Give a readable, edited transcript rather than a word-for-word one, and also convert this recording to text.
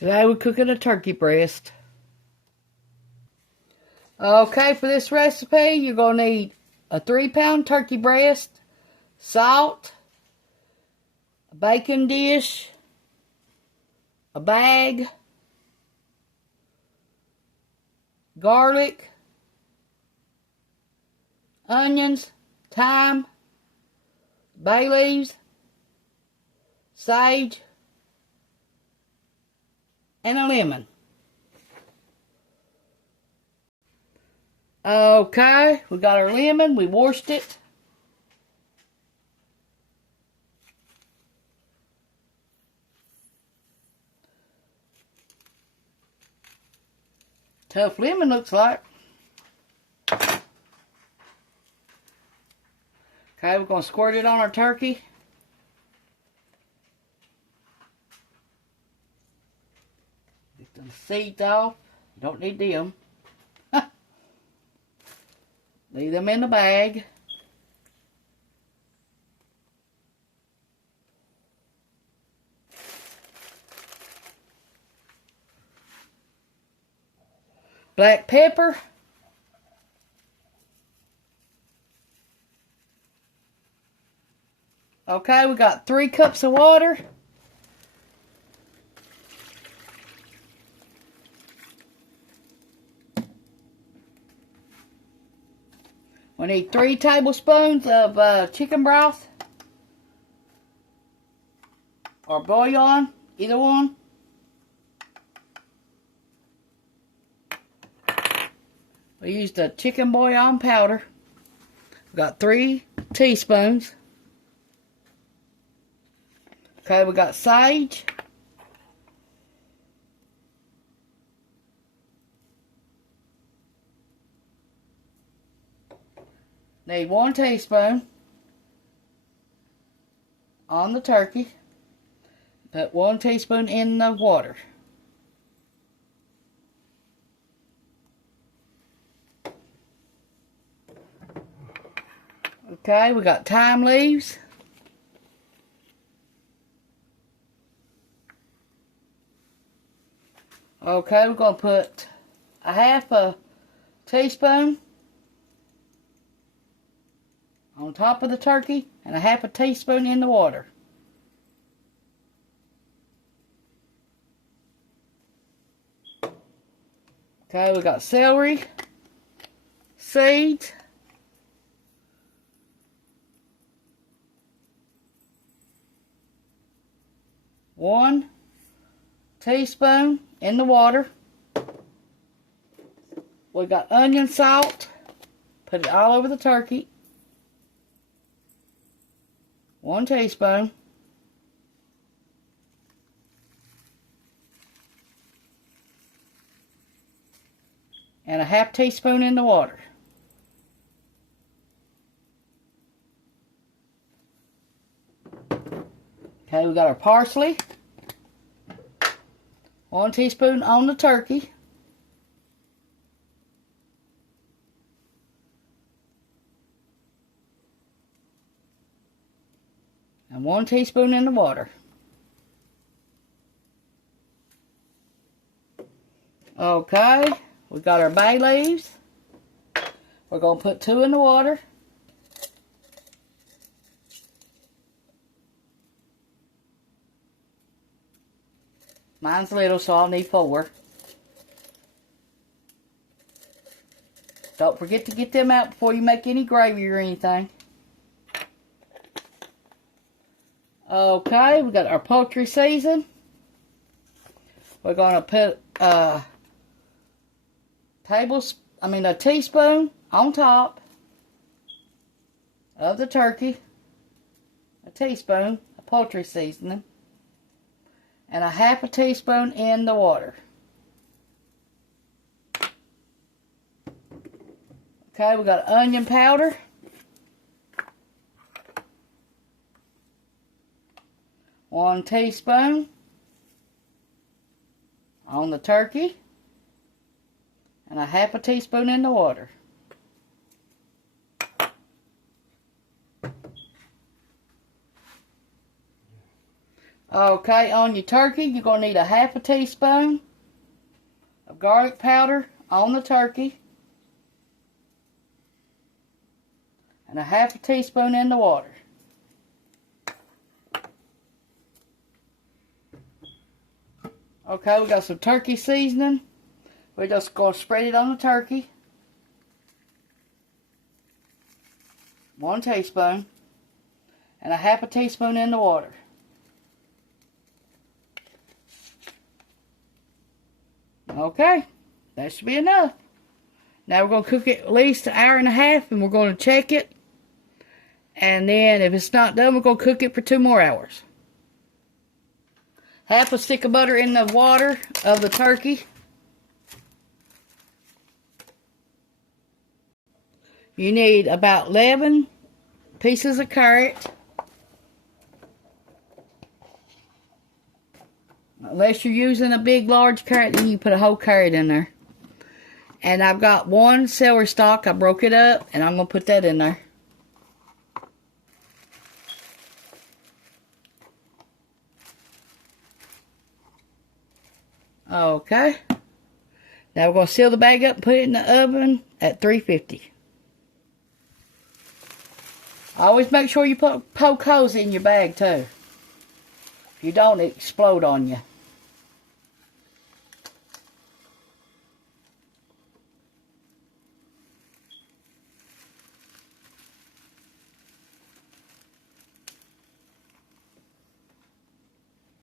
Today we're cooking a turkey breast. Okay, for this recipe, you're going to need a 3-pound turkey breast, salt, a baking dish, a bag, garlic, onions, thyme, bay leaves, sage, and a lemon. Okay, we got our lemon, we washed it. Tough lemon looks like. Okay, we're going to squirt it on our turkey. Get the seeds off. You don't need them. Leave them in the bag. Black pepper. Okay, we got 3 cups of water. We need 3 tablespoons of chicken broth or bouillon, either one. We used a chicken bouillon powder. We got 3 teaspoons. Okay, we got sage. Need 1 teaspoon on the turkey. Put 1 teaspoon in the water. Okay, we got thyme leaves. Okay, we're going to put a half a teaspoon on top of the turkey and a half a teaspoon in the water. Okay, we got celery seeds. One teaspoon in the water. We got onion salt. Put it all over the turkey. 1 teaspoon. And a half teaspoon in the water. Okay, we got our parsley. 1 teaspoon on the turkey. And 1 teaspoon in the water. Okay, we got our bay leaves. We're going to put 2 in the water. Mine's little, so I'll need 4. Don't forget to get them out before you make any gravy or anything. Okay, we got our poultry season. We're going to put a teaspoon on top of the turkey. A teaspoon of poultry seasoning. And a half a teaspoon in the water. Okay, we got onion powder. 1 teaspoon on the turkey. And a half a teaspoon in the water. Okay, on your turkey, you're going to need a half a teaspoon of garlic powder on the turkey. And a half a teaspoon in the water. Okay, we got some turkey seasoning. We're just going to spread it on the turkey. 1 teaspoon. And a half a teaspoon in the water. Okay, that should be enough. Now we're going to cook it at least an hour and a half, and we're going to check it. And then if it's not done, we're going to cook it for 2 more hours. Half a stick of butter in the water of the turkey. You need about 11 pieces of carrot. Unless you're using a big, large carrot, then you put a whole carrot in there. And I've got 1 celery stalk. I broke it up, and I'm going to put that in there. Okay. Now we're going to seal the bag up and put it in the oven at 350. Always make sure you poke holes in your bag too. If you don't, it explode on you.